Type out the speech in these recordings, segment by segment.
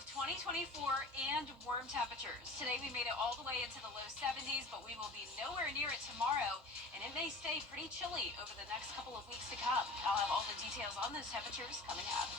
both 2024 and warm temperatures. Today we made it all the way into the low 70s, but we will be nowhere near it tomorrow, and it may stay pretty chilly over the next couple of weeks to come. I'll have all the details on those temperatures coming up.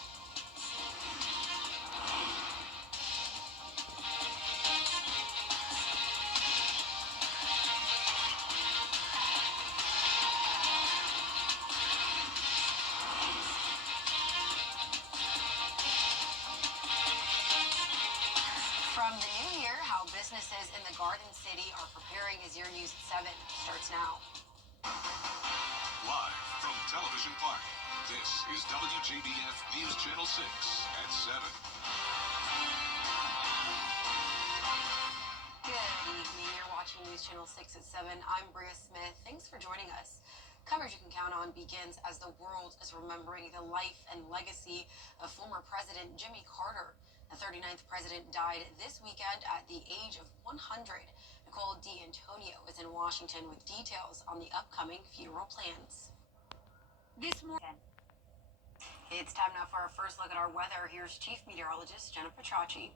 From the new year, how businesses in the Garden City are preparing as Your News at 7 starts now. Live from Television Park, this is WJBF News Channel 6 at 7. Good evening. You're watching News Channel 6 at 7. I'm Bria Smith. Thanks for joining us. Coverage you can count on begins as the world is remembering the life and legacy of former President Jimmy Carter. The 39th president died this weekend at the age of 100. Nicole D'Antonio is in Washington with details on the upcoming funeral plans. This morning, it's time now for our first look at our weather. Here's Chief Meteorologist Jenna Petracci.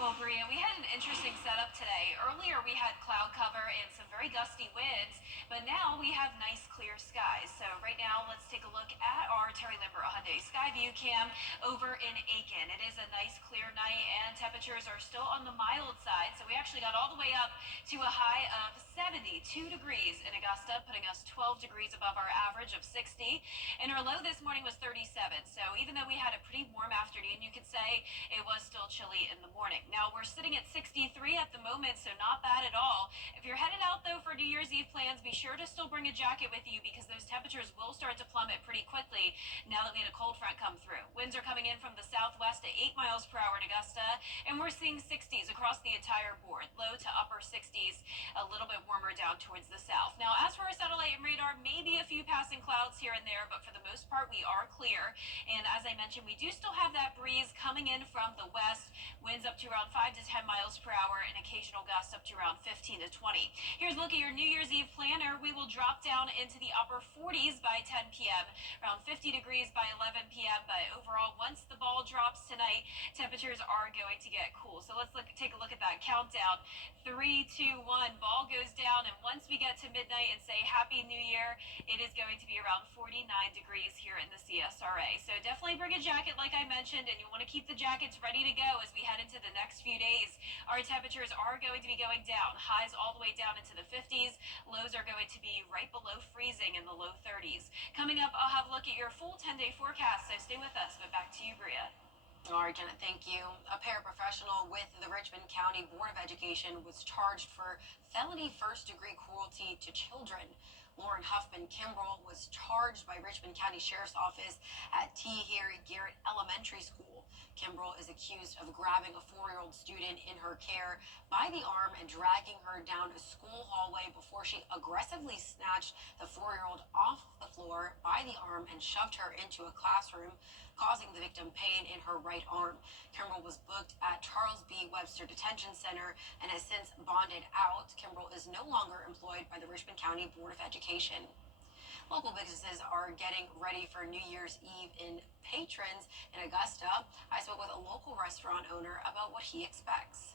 Well, Bria, we had an interesting setup today. Earlier, we had cloud cover and some very gusty winds, but now we have nice clear skies. So right now, let's take a look at our Terry Limber Hyundai Sky View Cam over in Aiken. It is a nice clear night, and temperatures are still on the mild side. So we actually got all the way up to a high of 72 degrees in Augusta, putting us 12 degrees above our average of 60. And our low this morning was 37. So even though we had a pretty warm afternoon, you could say it was still chilly in the morning. Now we're sitting at 63 at the moment, so not bad at all. If you're headed out though for New Year's Eve plans, be sure to still bring a jacket with you because those temperatures will start to plummet pretty quickly now that we had a cold front come through. Winds are coming in from the southwest at 8 miles per hour in Augusta, and we're seeing 60s across the entire board, low to upper 60s, a little bit warmer down towards the south. Now as for our satellite and radar, maybe a few passing clouds here and there, but for the most part we are clear. And as I mentioned, we do still have that breeze coming in from the west, winds up to around 5 to 10 miles per hour, and occasional gusts up to around 15 to 20. Here's a look at your New Year's Eve planner. We will drop down into the upper 40s by 10 p.m., around 50 degrees by 11 p.m., but overall, once the ball drops tonight, temperatures are going to get cool. So let's take a look at that countdown. 3, 2, 1, ball goes down, and once we get to midnight and say Happy New Year, it is going to be around 49 degrees here in the CSRA. So definitely bring a jacket like I mentioned, and you want to keep the jackets ready to go as we head into the next few days. Our temperatures are going to be going down, highs all the way down into the 50s, lows are going to be right below freezing in the low 30s. Coming up, I'll have a look at your full 10-day forecast, so stay with us. But back to you, Bria. All right, Jenna, thank you. A paraprofessional with the Richmond County Board of Education was charged for felony first-degree cruelty to children. Lauren Huffman Kimbrell was charged by Richmond County Sheriff's Office at T. Harry Garrett Elementary School. Kimbrell is accused of grabbing a 4-year-old student in her care by the arm and dragging her down a school hallway before she aggressively snatched the 4-year-old off the floor by the arm and shoved her into a classroom, causing the victim pain in her right arm. Kimbrell was booked at Charles B. Webster Detention Center and has since bonded out. Kimbrell is no longer employed by the Richmond County Board of Education. Local businesses are getting ready for New Year's Eve in patrons in Augusta. I spoke with a local restaurant owner about what he expects.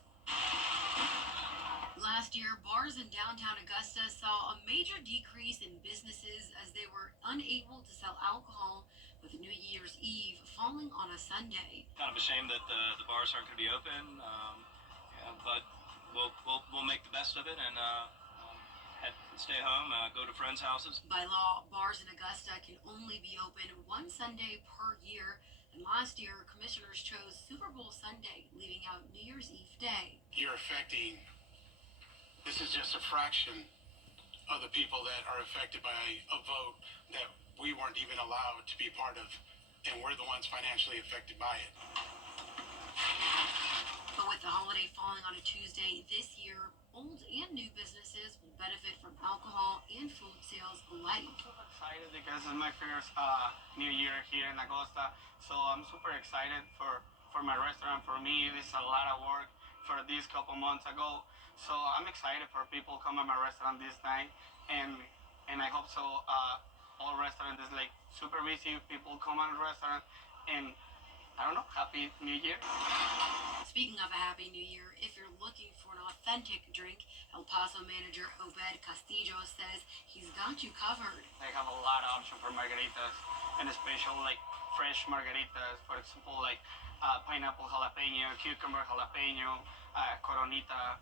Last year, bars in downtown Augusta saw a major decrease in businesses as they were unable to sell alcohol, with New Year's Eve falling on a Sunday. Kind of a shame that the bars aren't going to be open, but we'll make the best of it and stay home, go to friends' houses. By law, bars in Augusta can only be open one Sunday per year. And last year, commissioners chose Super Bowl Sunday, leaving out New Year's Eve day. This is just a fraction of the people that are affected by a vote that we weren't even allowed to be part of, and we're the ones financially affected by it. But with the holiday falling on a Tuesday this year, old and new businesses will benefit from alcohol and food sales alike. I'm super excited because it's my first New Year here in Augusta, so I'm super excited for my restaurant. For me, it's a lot of work for these couple months ago, so I'm excited for people come to my restaurant this night, and I hope so. All restaurant is like super busy. People come on the restaurant, and I don't know, Happy New Year. Speaking of a happy new year, if you're looking for an authentic drink, El Paso manager Obed Castillo says he's got you covered. They have a lot of options for margaritas, and special like fresh margaritas. For example, like pineapple jalapeno, cucumber jalapeno, coronita,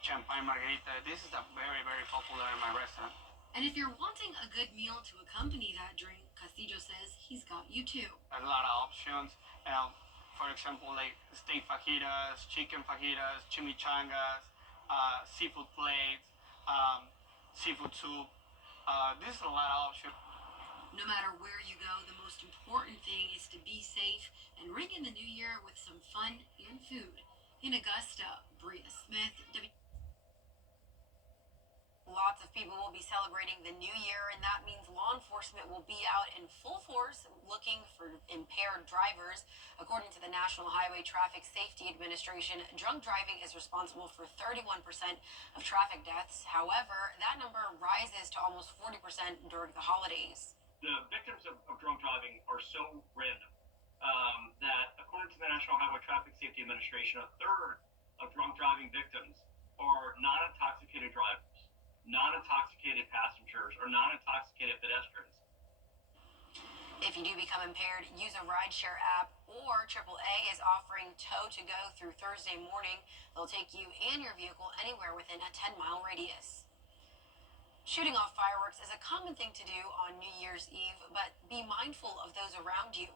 champagne margarita. This is a very, very popular in my restaurant. And if you're wanting a good meal to accompany that drink, Castillo says he's got you too. A lot of options. For example, like steak fajitas, chicken fajitas, chimichangas, seafood plates, seafood soup. This is a lot of options. No matter where you go, the most important thing is to be safe and ring in the new year with some fun and food. In Augusta, Bria Smith, Lots of people will be celebrating the new year, and that means law enforcement will be out in full force looking for impaired drivers. According to the National Highway Traffic Safety Administration, drunk driving is responsible for 31% of traffic deaths. However, that number rises to almost 40% during the holidays. The victims of drunk driving are so random that, according to the National Highway Traffic Safety Administration, a third of drunk driving victims are non-intoxicated drivers, non-intoxicated passengers, or non-intoxicated pedestrians. If you do become impaired, use a rideshare app, or AAA is offering tow to go through Thursday morning. They'll take you and your vehicle anywhere within a 10-mile radius. Shooting off fireworks is a common thing to do on New Year's Eve, but be mindful of those around you.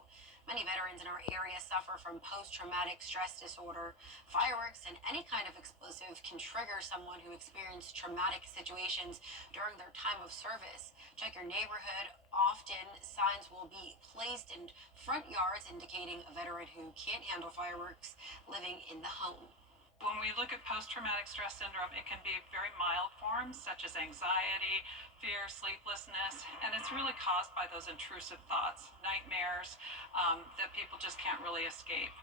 Many veterans in our area suffer from post-traumatic stress disorder. Fireworks and any kind of explosive can trigger someone who experienced traumatic situations during their time of service. Check your neighborhood. Often, signs will be placed in front yards indicating a veteran who can't handle fireworks living in the home. When we look at post-traumatic stress syndrome, it can be very mild forms such as anxiety, fear, sleeplessness, and it's really caused by those intrusive thoughts, nightmares that people just can't really escape.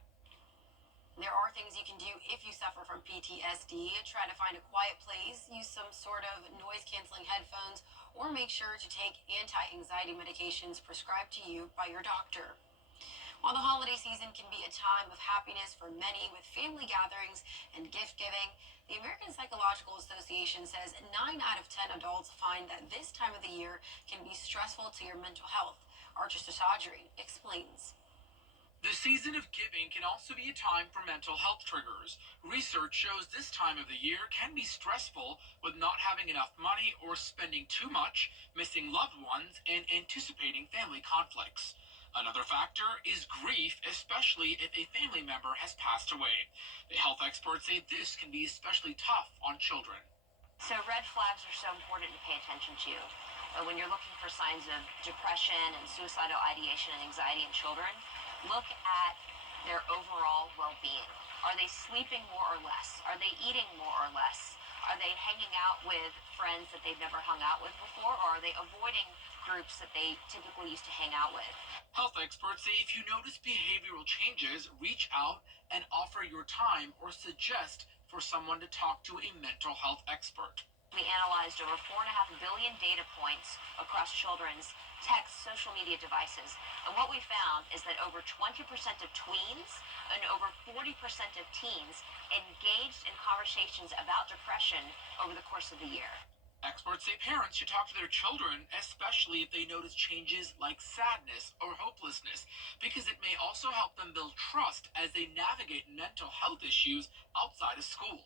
There are things you can do if you suffer from PTSD. Try to find a quiet place, use some sort of noise-canceling headphones, or make sure to take anti-anxiety medications prescribed to you by your doctor. While the holiday season can be a time of happiness for many with family gatherings and gift giving, the American Psychological Association says 9 out of 10 adults find that this time of the year can be stressful to your mental health. Archer Sasadri explains. The season of giving can also be a time for mental health triggers. Research shows this time of the year can be stressful with not having enough money or spending too much, missing loved ones, and anticipating family conflicts. Another factor is grief, especially if a family member has passed away. The health experts say this can be especially tough on children. So red flags are so important to pay attention to. When you're looking for signs of depression and suicidal ideation and anxiety in children, look at their overall well-being. Are they sleeping more or less? Are they eating more or less? Are they hanging out with friends that they've never hung out with before, or are they avoiding groups that they typically used to hang out with? Health experts say if you notice behavioral changes, reach out and offer your time or suggest for someone to talk to a mental health expert. We analyzed over 4.5 billion data points across children's text, social media devices. And what we found is that over 20% of tweens and over 40% of teens engaged in conversations about depression over the course of the year. Experts say parents should talk to their children, especially if they notice changes like sadness or hopelessness, because it may also help them build trust as they navigate mental health issues outside of school.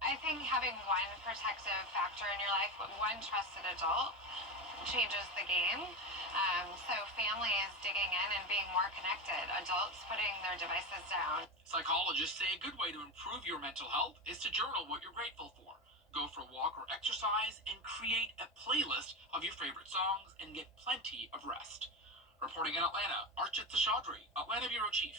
I think having one protective factor in your life, one trusted adult, changes the game. So families digging in and being more connected, adults putting their devices down. Psychologists say a good way to improve your mental health is to journal what you're grateful for. Go for a walk or exercise and create a playlist of your favorite songs and get plenty of rest. Reporting in Atlanta, Archit Seshadri, Atlanta Bureau Chief.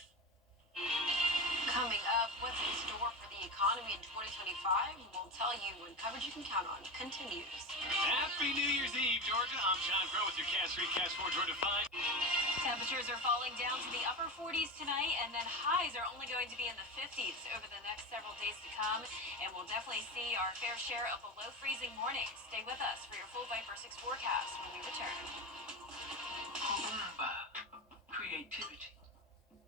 Coming up, what's in store for the economy in 2025? We'll tell you when coverage you can count on continues. Happy New Year's Eve, Georgia. I'm John Crow with your Cast 3, Cast 4, Georgia 5. Temperatures are falling down to the upper 40s tonight, and then highs are only going to be in the 50s over the next several days to come. And we'll definitely see our fair share of below freezing mornings. Stay with us for your full Viper 6 forecast when we return. Rumba, creativity,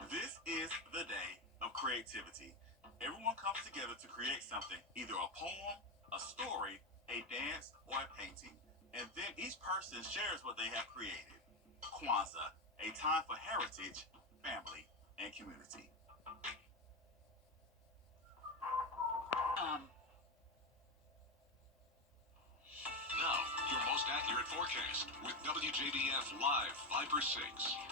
This is the day of creativity. Everyone comes together to create something, either a poem, a story, a dance, or a painting. And then each person shares what they have created. Kwanzaa, a time for heritage, family, and community. Now, your most accurate forecast with WJBF Live Viper 6.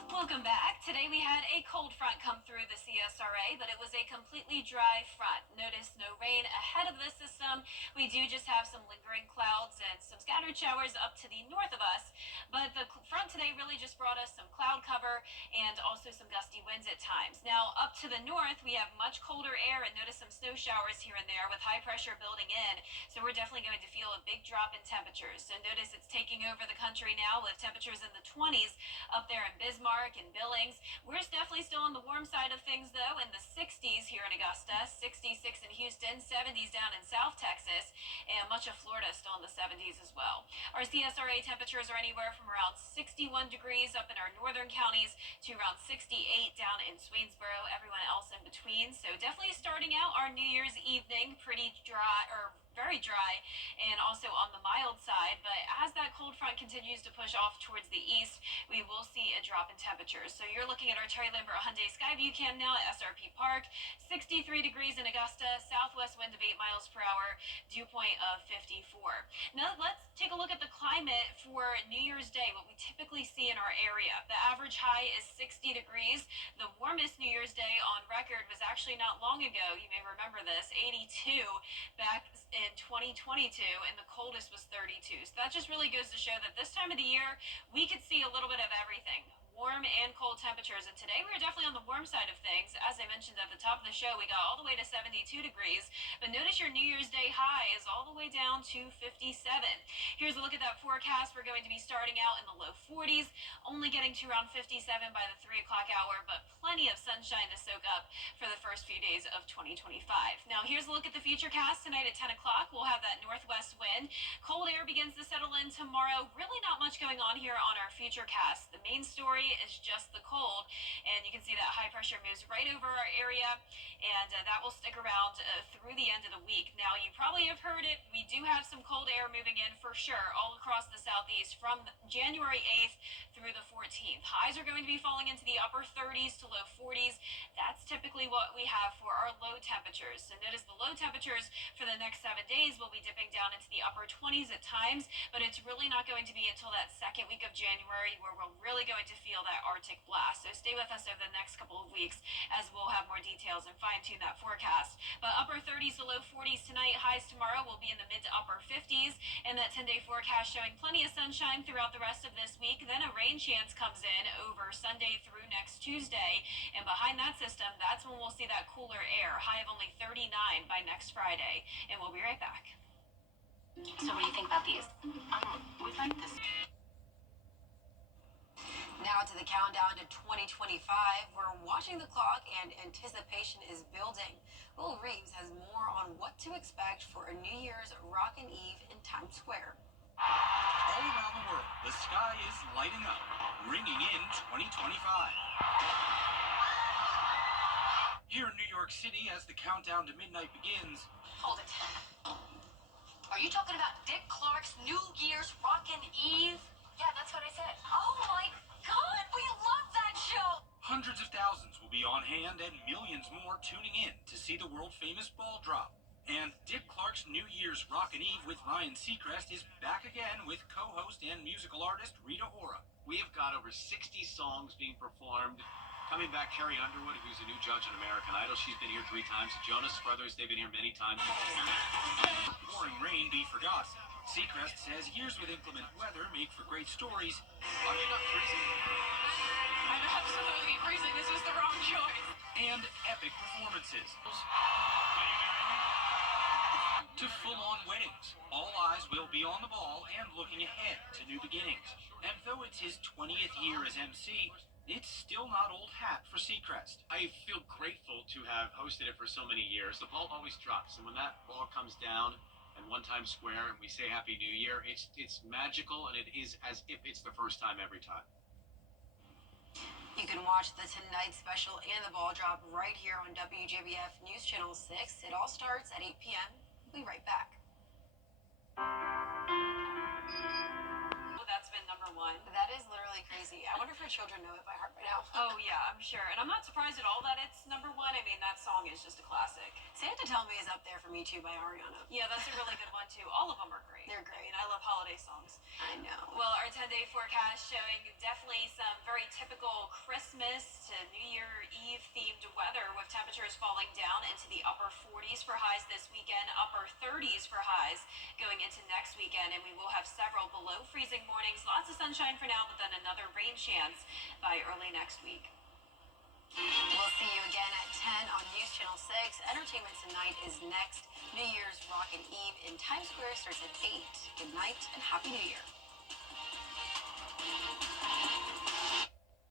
Welcome back. Today we had a cold front come through the CSRA, but it was a completely dry front. Notice no rain ahead of the system. We do just have some lingering clouds and some scattered showers up to the north of us, but the front today really just brought us some cloud cover and also some gusty winds at times. Now up to the north, we have much colder air and notice some snow showers here and there with high pressure building in, so we're definitely going to feel a big drop in temperatures. So notice it's taking over the country now with temperatures in the 20s up there in Bismarck and Billings. We're definitely still on the warm side of things though, in the 60s here in Augusta, 66 in Houston, 70s down in South Texas, and much of Florida still in the 70s as well. Our CSRA temperatures are anywhere from around 61 degrees up in our northern counties to around 68 down in Swainsboro, everyone else in between. So definitely starting out our New Year's evening pretty dry, or very dry, and also on the mild side, but as that cold front continues to push off towards the east, we will see a drop in temperatures. So you're looking at our Terry Lambert Hyundai Skyview cam now at SRP Park, 63 degrees in Augusta, southwest wind of 8 miles per hour, dew point of 54. Now let's take a look at the climate for New Year's Day, what we typically see in our area. The average high is 60 degrees. The warmest New Year's Day on record was actually not long ago, you may remember this, 82 back in 2022, and the coldest was 32. So that just really goes to show that this time of the year, we could see a little bit of everything. Warm and cold temperatures, and today we were definitely on the warm side of things. As I mentioned at the top of the show, we got all the way to 72 degrees, but notice your New Year's Day high is all the way down to 57. Here's a look at that forecast. We're going to be starting out in the low 40s, only getting to around 57 by the 3 o'clock hour, but plenty of sunshine to soak up for the first few days of 2025. Now here's a look at the futurecast. Tonight at 10 o'clock, we'll have that northwest wind. Cold air begins to settle in tomorrow. Really not much going on here on our futurecast. The main story is just the cold, and you can see that high pressure moves right over our area, and that will stick around through the end of the week. Now you probably have heard it, we do have some cold air moving in for sure all across the southeast from January 8th through the 14th. Highs are going to be falling into the upper 30s to low 40s. That's typically what we have for our low temperatures. So notice the low temperatures for the next 7 days will be dipping down into the upper 20s at times, but it's really not going to be until that second week of January where we're really going to feel that Arctic blast. So stay with us over the next couple of weeks as we'll have more details and fine-tune that forecast. But upper 30s to low 40s tonight, highs tomorrow will be in the mid to upper 50s, and that 10-day forecast showing plenty of sunshine throughout the rest of this week. Then a rain chance comes in over Sunday through next Tuesday, and behind that system, that's when we'll see that cooler air, high of only 39 by next Friday. And we'll be right back. So what do you think about these? We like this. Now to the countdown to 2025. We're watching the clock and anticipation is building. Will Reeves has more on what to expect for a New Year's Rockin' Eve in Times Square. All around the world, the sky is lighting up, ringing in 2025. Here in New York City, as the countdown to midnight begins. Hold it. Are you talking about Dick Clark's New Year's Rockin' Eve? Yeah, that's what I said. Oh my God, we love that show! Hundreds of thousands will be on hand and millions more tuning in to see the world-famous ball drop. And Dick Clark's New Year's Rockin' Eve with Ryan Seacrest is back again with co-host and musical artist Rita Ora. We have got over 60 songs being performed. Coming back, Carrie Underwood, who's a new judge on American Idol. She's been here 3 times. Jonas Brothers, they've been here many times. Pouring rain be forgotten. Seacrest says years with inclement weather make for great stories. Are you not freezing? I'm absolutely freezing. This was the wrong choice. And epic performances. To full-on weddings. All eyes will be on the ball and looking ahead to new beginnings. And though it's his 20th year as MC, it's still not old hat for Seacrest. I feel grateful to have hosted it for so many years. The ball always drops, and when that ball comes down in One Times Square and we say Happy New Year, it's magical, and it is as if it's the first time every time. You can watch the Tonight Special and the ball drop right here on WJBF News Channel 6. It all starts at 8 p.m. We'll be right back. That's been number one. That is literally crazy. I wonder if our children know it by heart by now. Oh, yeah, I'm sure. And I'm not surprised at all that it's number one. I mean, that song is just a classic. Santa Tell Me is up there for me too by Ariana. Yeah, that's a really good one, too. All of them are great. They're great. I mean, I love holiday songs. I know. Well, our 10-day forecast showing definitely some very typical Christmas to New Year Eve themed weather with temperatures falling down into the upper 40s for highs this weekend, upper 30s for highs going into next weekend, and we will have several below freezing mornings. Lots of sunshine for now, but then another rain chance by early next week. We'll see you again at 10 on News Channel 6. Entertainment Tonight is next. New Year's Rockin' Eve in Times Square starts at 8. Good night and Happy New Year.